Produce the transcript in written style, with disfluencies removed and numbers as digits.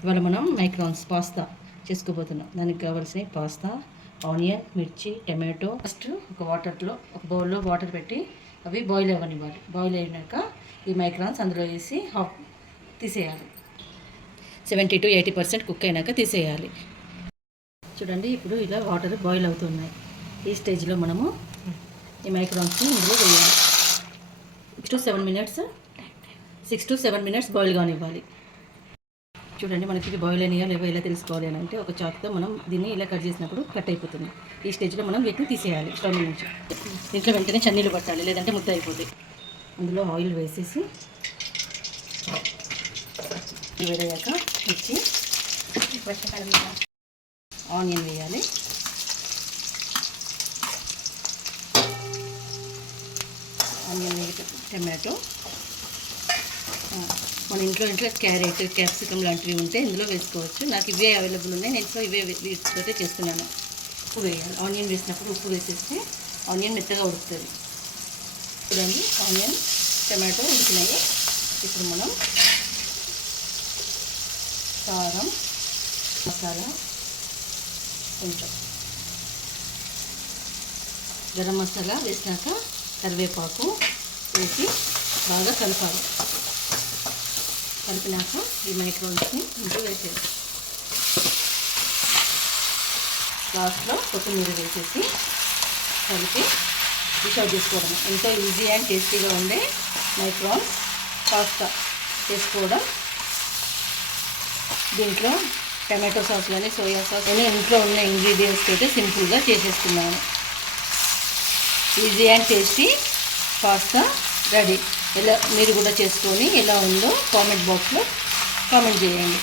ఇవాళ మనం microns pasta చేసుకోబోతున్నాం. దానికి కావాల్సిన పాస్తా, ఆనియన్, మిర్చి, టమాటో. ఫస్ట్ ఒక బౌల్లో వాటర్ పెట్టి అవి బాయిల్ అవ్వనివ్వాలి. బాయిల్ అయినాక ఈ మైక్రాన్స్ అందులో వేసి తీసేయాలి. 70 to 80% కుక్ అయినాక తీసేయాలి. చూడండి, ఇప్పుడు ఇలా వాటర్ బాయిల్ అవుతున్నాయి. ఈ స్టేజ్లో మనము ఈ మైక్రాన్స్ని ఇందులో వేయాలి. 6 to 7 minutes బాయిల్ కానివ్వాలి. చూడండి, మనకి ఇది బాయిల్ అయినాయా లేవో ఎలా తెలుసుకోవాలి అని అంటే ఒక చాకుతో మనం దీన్ని ఇలా కట్ చేసినప్పుడు కట్ అయిపోతుంది. ఈ స్టేజ్లో మనం వీటిని తీసేయాలి స్టవ్ నుంచి. దీంట్లో వెంటనే చన్నీళ్ళు పట్టాలి, లేదంటే ముద్ద అయిపోతుంది. అందులో ఆయిల్ వేసేసి వేడయ్యాక మిర్చి, ఆనియన్ వేయాలి. ఆనియన్ టమాటో, మన ఇంట్లో క్యారెట్, క్యాప్సికమ్ లాంటివి ఉంటే ఇందులో వేసుకోవచ్చు. నాకు ఇవే అవైలబుల్ ఉన్నాయి, నేను సో ఇవే వీటితోటే చేస్తున్నాను. ఉప్పు వేయాలి. ఆనియన్ వేసినప్పుడు ఉప్పు వేసేస్తే ఆనియన్ మెత్తగా ఉడుకుతుంది. చూడండి, ఆనియన్, టమాటో ఉడికినాయి. ఇప్పుడు మనం కారం, మసాలా, కొంచెం గరం మసాలా వేసినాక కరివేపాకు వేసి బాగా కలపాలి. కలిపినాక ఈ మైక్రోన్స్ని ఇంట్లో వేసేది. లాస్ట్లో కొత్తిమీర వేసేసి కలిపి డిష్ అవుట్ చేసుకోవడం. ఎంతో ఈజీ అండ్ టేస్టీగా ఉండే మైక్రాన్స్ పాస్తా చేసుకోవడం. దీంట్లో టమాటో సాస్ కానీ సోయా సాస్ కానీ ఇంట్లో ఉన్న ఇంగ్రీడియంట్స్ తోటి సింపుల్గా చేసేస్తున్నాను. Easy and tasty pasta ready. ఎలా మీరు కూడా చేసుకొని ఎలా ఉందో కామెంట్ బాక్స్లో కామెంట్ చేయండి.